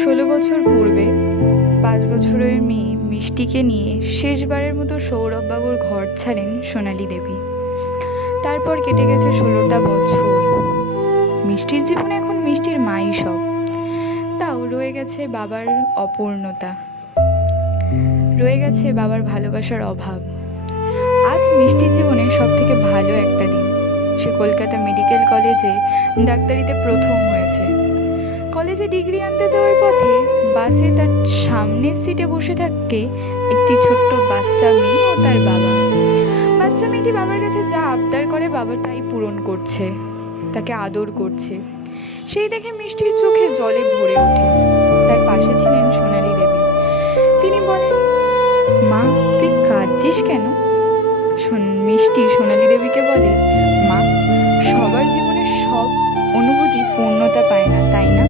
16 বছর পূর্বে 5 বছরের মেয়ে মিষ্টিকে নিয়ে শেষবারের মতো সৌরভবাবুর ঘর ছাড়েন সোনালী দেবী। তারপর কেটে গেছে 16টা বছর। মিষ্টির জীবনে এখন মিষ্টির মাই সব। তাও রয়ে গেছে বাবার অপূর্ণতা, রয়ে গেছে বাবার ভালোবাসার অভাব। আজ মিষ্টির জীবনে সব থেকে ভালো একটা দিন। সে কলকাতা মেডিকেল কলেজে ডাক্তারিতে প্রথম হয়েছে। কলেজে ডিগ্রি আনতে যাওয়ার পথে বাসে তার সামনের সিটে বসে থাকে একটি ছোট্ট বাচ্চা মেয়ে ও তার বাবা। বাচ্চা মেয়েটি বাবার কাছে যা আবদার করে বাবা তাই পূরণ করছে, তাকে আদর করছে। সেই দেখে মিষ্টির চোখে জলে ভরে ওঠে। তার পাশে ছিলেন সোনালী দেবী। তিনি বলেন, মা তুই কাঁদছিস কেন? মিষ্টি সোনালী দেবীকে বলে, মা সবার জীবনে সব অনুভূতি পূর্ণতা পায় না, তাই না?